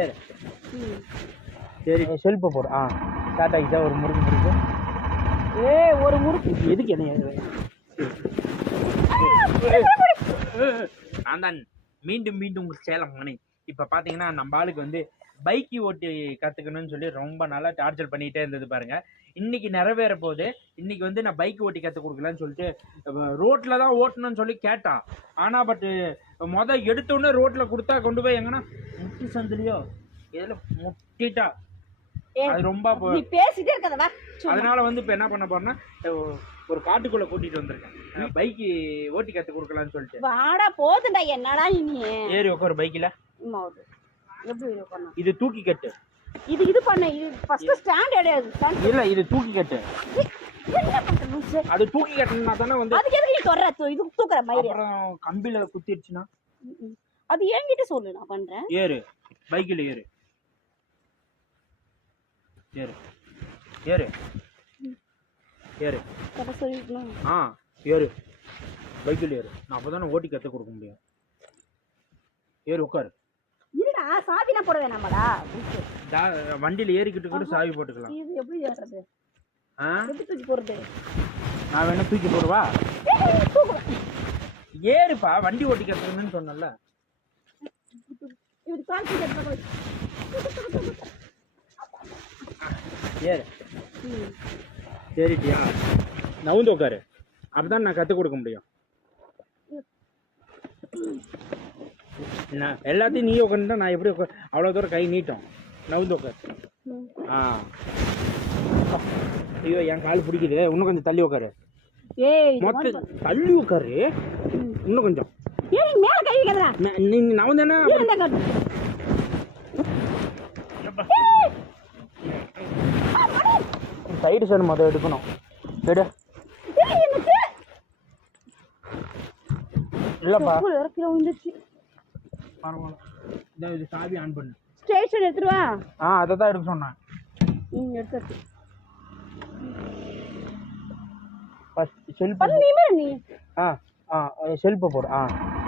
ஏறு. சரி. செல்ஃபை போடு. ஆ ஸ்டார்ட் ஆகிச்சா ஒரு முறுக்கு முறுக்கு. ஏய் ஒரு முறுக்கு. எதுக்கு என்ன? நான் தான் மீண்டும் மீண்டும் உங்கள் சேலம் மணி. இப்போ பார்த்தீங்கன்னா நம்ம ஆளுக்கு வந்து பைக்கு ஓட்டி கற்றுக்கணும்னு சொல்லி ரொம்ப நாளாக டார்ச்சர் பண்ணிகிட்டே இருந்தது பாருங்க. இன்னைக்கு நிறைவேற போகுது இன்னைக்கு வந்து நான் பைக் ஓட்டி கற்றுக் கொடுக்கலான்னு சொல்லிட்டு ரோட்டில் தான் ஓட்டணும்னு சொல்லி கேட்டான். ஆனால் பட்டு மொதல் எடுத்தோடனே ரோட்டில் கொடுத்தா கொண்டு போய் எங்கன்னா முட்டி சந்திலையோ இதில் முட்டிட்டா? அது ரொம்ப பேசிட்டே இருக்கதா அதனால வந்து இப்போ என்ன பண்ண போறேன்னா ஒரு காட்டுக்குள்ள கூட்டிட்டு வந்திருக்கேன். பைக்கு ஓட்டி கத்து கொடுக்கலாம்னு சொல்லிட்டு. வாடா போதுண்டா என்னடா நீ ஏறி உட்காரு பைக்கில் பண்ண இது தூக்கி கட்டு. இது இது பண்ண இது ஃபர்ஸ்ட் ஸ்டாண்ட் எடு stand. இல்ல இது தூக்கி கட்டு. அது தூக்கி கட்டினா தானே வந்து அதுக்கு எதுக்கு நீ தொடர தூ- இது தூக்குற மயிறு அப்புறம் ம், ம். அது என்கிட்ட சொல்லு நான் பண்றேன். ஏறு. பைக்கில் ஏறு. ஏறு. ஏறு. ஏறு. கதை சொல்லிக்கணும் ஆ ஏறு. பைக்கில் ஏறு. நான் அப்போ ஓட்டி கற்றுக் கொடுக்க முடியும். ஏறு உட்காரு. இருடா சாவி நான் போட வேணாமாடா வண்டியில ஏறிக்கிட்டு கூட சாவி போட்டுக்கலாம். இது எப்படி ஏறுறது? ஆ? தூக்கி போடுறது? நான் வேணா தூக்கி போடுவா. ஏறுப்பா வண்டி ஓட்டி கத்துக்கணும்னு சொன்னல. ஏறு. சரிட்டியா நவுந்து உட்காரு. அப்பதான் நான் கற்றுக் கொடுக்க முடியும். எல்லாத்தையும் நீ உட்காந்துட்டா நான் எப்படி அவ்வளோ தூரம் கை நீட்டும். நவுந்து உட்காரு. ஆ. ஐயோ என் கால் பிடிக்குது. இன்னும் கொஞ்சம் தள்ளி உட்காரு. ஏய் மொத்த. தள்ளி உட்காரு. இன்னும் கொஞ்சம். ஏய் மேல கை வைக்காதடா. ந- நீ நவுந்தேன்னா இருந்த காட்டு. சைடு சைடு மொதல் எடுக்கணும். எடு. இல்லைப்பா. பரவாயில்ல. இது சாவி ஆன் பண்ணு. ஸ்டேஷன் எடுத்துட்டு வா. ஆ அதை தான் எடுக்க சொன்னேன். ம் எடுத்து ஃபஸ்ட் செல்ஃப் பண்ணு நீ நீ. ஆ ஆ செல்ஃபை போடு. ஆ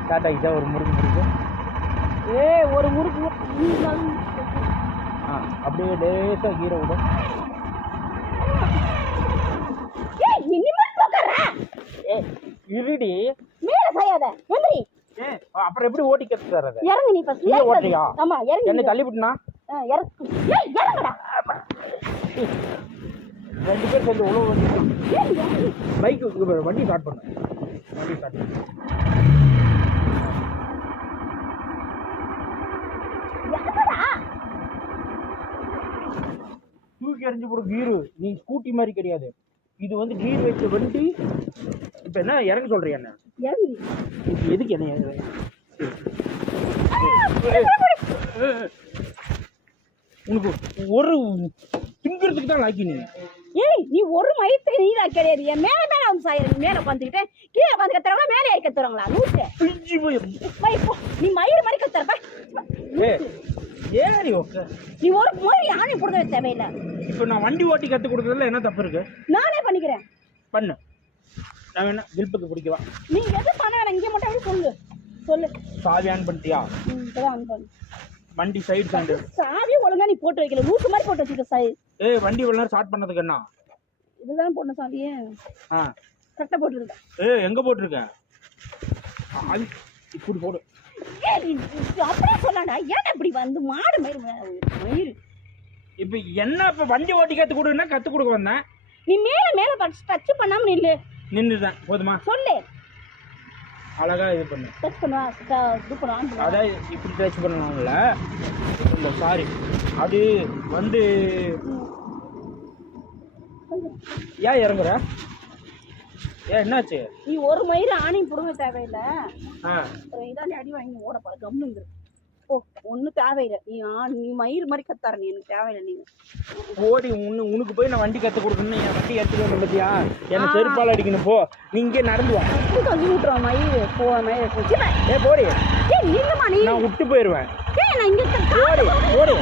ஸ்டார்ட் ஆகிச்சா ஒரு முறுக்கு முறுக்கு. ஏய் ஒரு முறுக்கு நீ ஆ அப்படியே லேசாக கீரை விடு. ஏய் நீ நிமிர்ந்து உட்கார்றா ஏ இருடி. மேல சாயாத எந்திரி. அப்புறம் எப்படி ஓட்டி கற்று தர்றது இறங்கு நீ ஃபர்ஸ்ட் கீழே ஓட்டுறியா? ஆமா இறங்கு என்னை நீ. தள்ளி விட்டுனா? இறங்கு. ஏய் இறங்குடா. ரெண்டு பேர் சேர்ந்து உழவு வண்டி பைக் வண்டி ஸ்டார்ட் பண்ணு. வண்டி ஸ்டார்ட் பண்ணு. தூக்கி எறிஞ்சு போடு கீரு. நீ ஸ்கூட்டி மாதிரி கிடையாது. இது வந்து கீர் வச்ச வண்டி. இப்போ என்ன இறங்க சொல்றியா என்ன? நீ. எதுக்கு என்ன? உனக்கு ஒரு திங்கிறதுக்கு தான் லாக்கி நீ. ஏய் நீ ஒரு மயித்து நீ தான் கிடையாது. என் மேல மேல வந்து சாயிர மேல உட்காந்துக்கிட்டு கீழே உட்காந்து கத்துறவங்க மேலே ஏறி போய். போ நீ மயிர் மாதிரி கத்துற ஏ ஏறி உட்கார். நீ ஒரு மயிர் யானை போடுறது தேவையில்லை. இப்போ நான் வண்டி ஓட்டி கற்றுக் கொடுக்குறதுல என்ன தப்பு இருக்கு? நானே பண்ணிக்கிறேன். பண்ணு. நான் வேணா வில்புக்கு பிடிக்கவா நீ எது பண்ண வேணாம் இங்கே மட்டும் சொல்லு. சொல்லு. சாவி ஆன் பண்ணிட்டியா? on பண்ணு. வண்டி சைடு சாண்டு சாவி ஒழுங்கா நீ போட்டு வைக்கல. லூசு மாதிரி போட்டு வச்சுக்க சாய் ஏய் வண்டி நேரம் ஸ்டார்ட் பண்ணதுக்கு என்ன? இதுதான் போடணும் சாவியே. ஆ. கரெக்டாக போட்டுருக்க. ஏய் எங்கே போட்டிருக்க? அது இப்படி போடு. அப்படியே சொல்லாண்டா. ஏன்டா இப்படி வந்து மாடு மயிர் மே- மயிர் இப்போ என்ன இப்போ வண்டி ஓட்டி கற்றுக் கொடுன்னா கற்றுக் கொடுக்க வந்தேன். நீ மேல மேல டச் பண்ணாம நில்லு. நின்றுட்டேன். போதுமா? சொல்லு. அழகா இது பண்ணு. டச் பண்ணுவா ட- இது. அதாவது இப்படி டச் பண்ணணும்ல. இல்லை சாரி அது வந்து ஏன் இறங்குற? ஏன் என்னாச்சு? நீ ஒரு மயிர் ஆணையும் புடுங்க தேவையில்லை. ஆ. அப்புறம் இதான் அடி வாங்கி ஓட போற கம்முங்க ஓ ஒன்றும் தேவையில்லை. நீ நீ மயிர் மாதிரி கத்தார நீ எனக்கு தேவையில்லை நீங்க ஓடி உன்னு உனக்கு போய் நான் வண்டி கற்றுக் கொடுக்கணும் என் வண்டி எடுத்துட்டு வந்து பார்த்தியா என்னை செருப்பால் அடிக்கணும் போ. நீ இங்கே நடந்து வா. தள்ளி விட்டுருவோம் மயிர் போ மயிர் போ. ஏ போடி. ஏய் நில்லுமா நீ? நான் விட்டு போயிடுவேன் ஏய் நான் இங்க ஓடி ஓடி